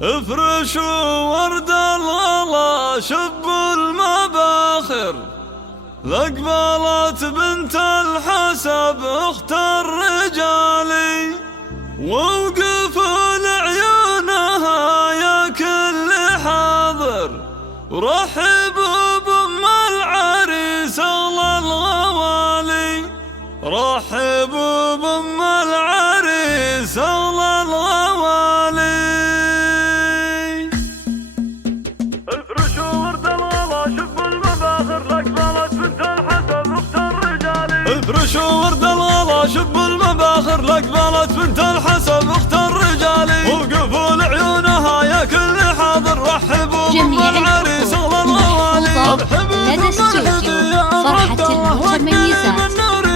افرشوا ورد الغلا شب المباخر، لأقبلت بنت الحسب اخت الرجال، ووقفوا لعيونها يا كل حاضر، ورحبوا بأم العريس اغلى الغوالي، رحبوا بأم العريس اغلى الغوالي. افرشوا ورد الغلا شب المباخر، لأقبلت بنت الحسب اخت الرجال، افرشوا ورد الغلا شب المباخر، لأقبلت بنت الحسب اخت الرجال، وقفوا لعيونها يا كل حاضر، رحبوا بأم العريس اغلى الغوالي. لدى استوديو فرحة المتميزات.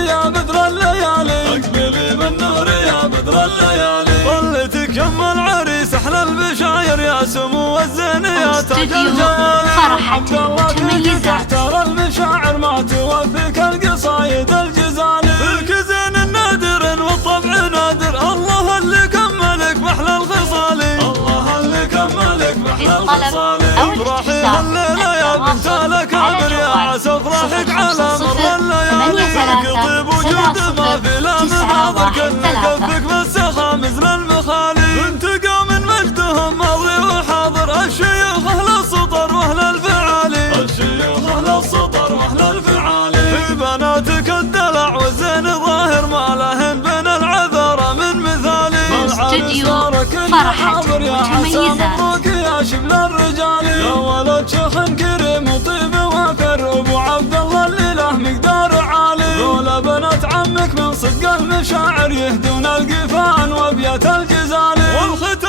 يا بدر الليالي، اقبلي من نور يا بدر الليالي، ظلتك يم العريس احلى البشاير، يا سمو الزين يا تاج الجمال، فرحة المتميزات. ترى المشاعر ما توفيك القصايد الجزالي، فيك زين النادر والطبع نادر، الله اللي كملك بأحلى الخصالي، الله اللي كملك بأحلى الخصالي. افرحي هالليلة يا بنت الأكابر، يا عسى افرحك على مر الليالي، طيب وجود ما في لا محاضر، كل كفك بالسخا مثل المخالي، بنت قوم مجدهم ماضي وحاضر، الشيوخ اهل السطر واهل الفعالي، الشيوخ اهل السطر واهل الفعالي، في بناتك الدلع والزين ظاهر، ما لهن بين العذارى من مثالي، استوديو فرحة المتميزات. مبروك يا شبل الرجال، يا ولد شيخ كريم وطيب وفر، ابو عبد الله اللي له مقدار عالي، ذولا بنات عمك من صدق المشاعر، يهدون القفان وابيات الجزالي، والختام